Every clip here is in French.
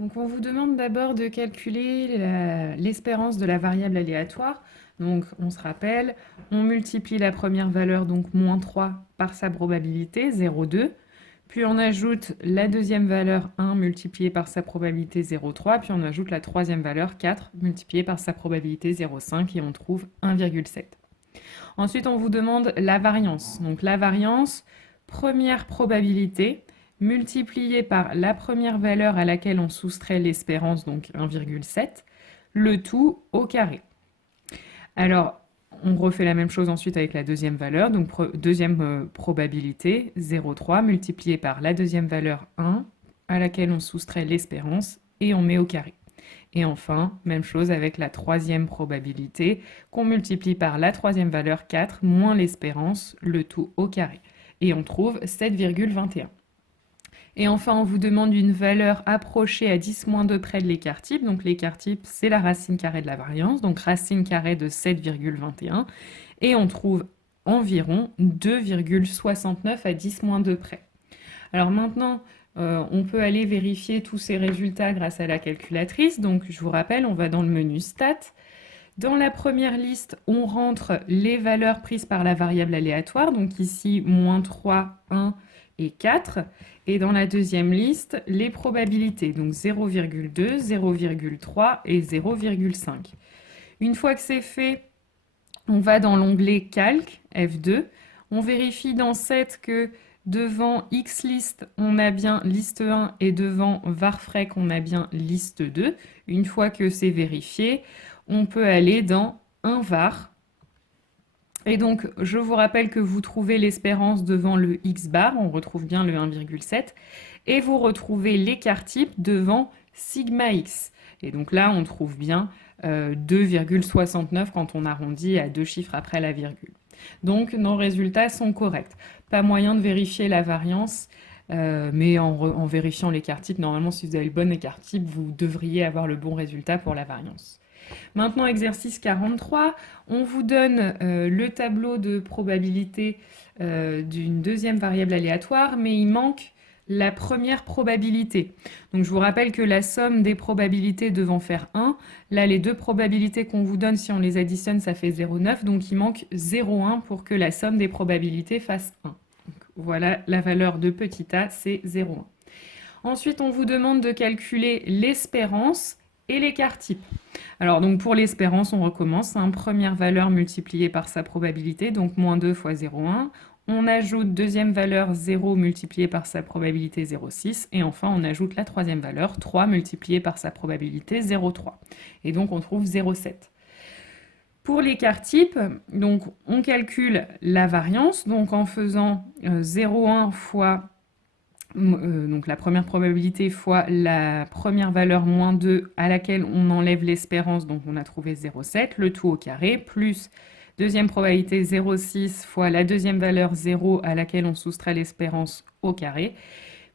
Donc, on vous demande d'abord de calculer l'espérance de la variable aléatoire. Donc, on se rappelle, on multiplie la première valeur, donc moins 3, par sa probabilité, 0,2. Puis on ajoute la deuxième valeur, 1, multipliée par sa probabilité, 0,3. Puis on ajoute la troisième valeur, 4, multipliée par sa probabilité, 0,5. Et on trouve 1,7. Ensuite, on vous demande la variance. Donc, la variance, première probabilité, multiplié par la première valeur à laquelle on soustrait l'espérance, donc 1,7, le tout au carré. Alors, on refait la même chose ensuite avec la deuxième valeur, donc deuxième probabilité, 0,3, multiplié par la deuxième valeur 1, à laquelle on soustrait l'espérance, et on met au carré. Et enfin, même chose avec la troisième probabilité, qu'on multiplie par la troisième valeur 4, moins l'espérance, le tout au carré. Et on trouve 7,21. Et enfin, on vous demande une valeur approchée à 10-2 près de l'écart type. Donc l'écart type, c'est la racine carrée de la variance, donc racine carrée de 7,21. Et on trouve environ 2,69 à 10-2 près. Alors maintenant, on peut aller vérifier tous ces résultats grâce à la calculatrice. Donc je vous rappelle, on va dans le menu Stats. Dans la première liste, on rentre les valeurs prises par la variable aléatoire. Donc ici, moins 3, 1 et 4. Et dans la deuxième liste, les probabilités. Donc 0,2, 0,3 et 0,5. Une fois que c'est fait, on va dans l'onglet Calque, F2. On vérifie dans Set que devant Xlist, on a bien liste 1 et devant varfrec, on a bien liste 2. Une fois que c'est vérifié, on peut aller dans un var. Et donc, je vous rappelle que vous trouvez l'espérance devant le x bar, on retrouve bien le 1,7, et vous retrouvez l'écart type devant sigma x. Et donc là, on trouve bien 2,69 quand on arrondit à deux chiffres après la virgule. Donc, nos résultats sont corrects. Pas moyen de vérifier la variance, mais en vérifiant l'écart type, normalement, si vous avez le bon écart type, vous devriez avoir le bon résultat pour la variance. Maintenant, exercice 43, on vous donne le tableau de probabilité d'une deuxième variable aléatoire, mais il manque la première probabilité. Donc je vous rappelle que la somme des probabilités devant faire 1, là les deux probabilités qu'on vous donne, si on les additionne, ça fait 0,9, donc il manque 0,1 pour que la somme des probabilités fasse 1. Donc, voilà, la valeur de petit a, c'est 0,1. Ensuite, on vous demande de calculer l'espérance et l'écart type. Alors, donc pour l'espérance, on recommence. Première valeur multipliée par sa probabilité, donc moins 2 fois 0,1. On ajoute deuxième valeur 0 multipliée par sa probabilité 0,6. Et enfin, on ajoute la troisième valeur 3 multipliée par sa probabilité 0,3. Et donc, on trouve 0,7. Pour l'écart type, donc, on calcule la variance, donc en faisant 0,1 fois donc la première probabilité fois la première valeur moins 2 à laquelle on enlève l'espérance, donc on a trouvé 0,7, le tout au carré, plus deuxième probabilité 0,6 fois la deuxième valeur 0 à laquelle on soustrait l'espérance au carré.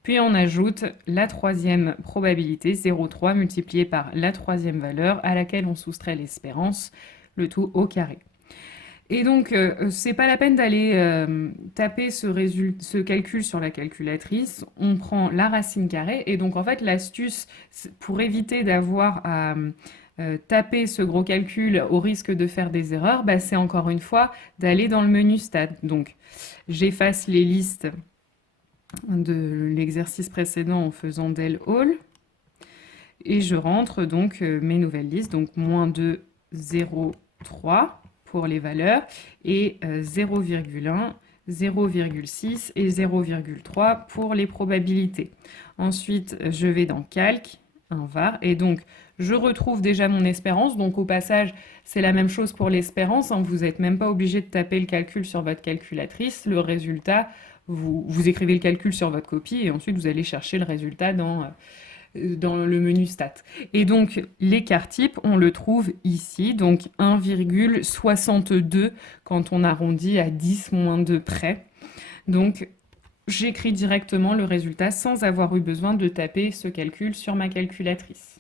Puis on ajoute la troisième probabilité 0,3 multipliée par la troisième valeur à laquelle on soustrait l'espérance, le tout au carré. Et donc, c'est pas la peine d'aller taper ce calcul sur la calculatrice. On prend la racine carrée. Et donc, en fait, l'astuce, pour éviter d'avoir à taper ce gros calcul au risque de faire des erreurs, bah, c'est encore une fois d'aller dans le menu Stat. Donc, j'efface les listes de l'exercice précédent en faisant del all. Et je rentre donc mes nouvelles listes. Donc, moins 2, 0, 3 pour les valeurs et 0,1, 0,6 et 0,3 pour les probabilités. Ensuite, je vais dans Calque, un var, et donc je retrouve déjà mon espérance. Donc au passage, c'est la même chose pour l'espérance. Vous n'êtes même pas obligé de taper le calcul sur votre calculatrice. Le résultat, vous écrivez le calcul sur votre copie et ensuite vous allez chercher le résultat dans le menu Stats. Et donc, l'écart type, on le trouve ici, donc 1,62 quand on arrondit à 10-2 près. Donc, j'écris directement le résultat sans avoir eu besoin de taper ce calcul sur ma calculatrice.